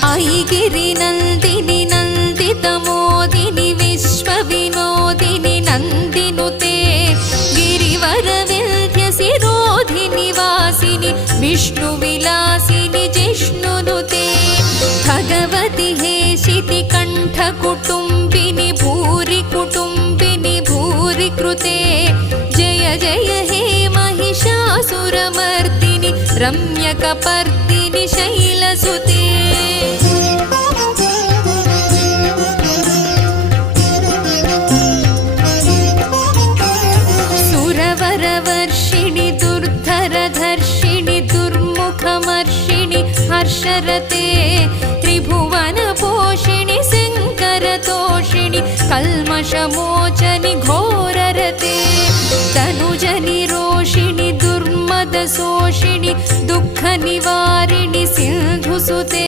ऐगिरिनन्दिनि नन्दितमोदिनि विश्वविनोदिनि नन्दिनुते गिरिवरविन्ध्यसिरोधिनि वासिनि विष्णुविलासिनि जिष्णुनुते भगवति हेशितिकण्ठकुटुम्बिनि भूरि कुटुम्बिनि भूरि कृते जय जय हे महिषासुरमर्दिनि रम्यकपर्दिनि शैलसुते सुरवरवर्षिणि दुर्धरधर्षिणि दुर्मुखमर्षिणि हर्षरते त्रिभुवनपोषिणि शङ्करतोषिणि कल्मषमोचनि घोररते तनुजनिरोषिणि दुर्मदशोषिणि दुःखनिवारिणि सिन्धुसुते।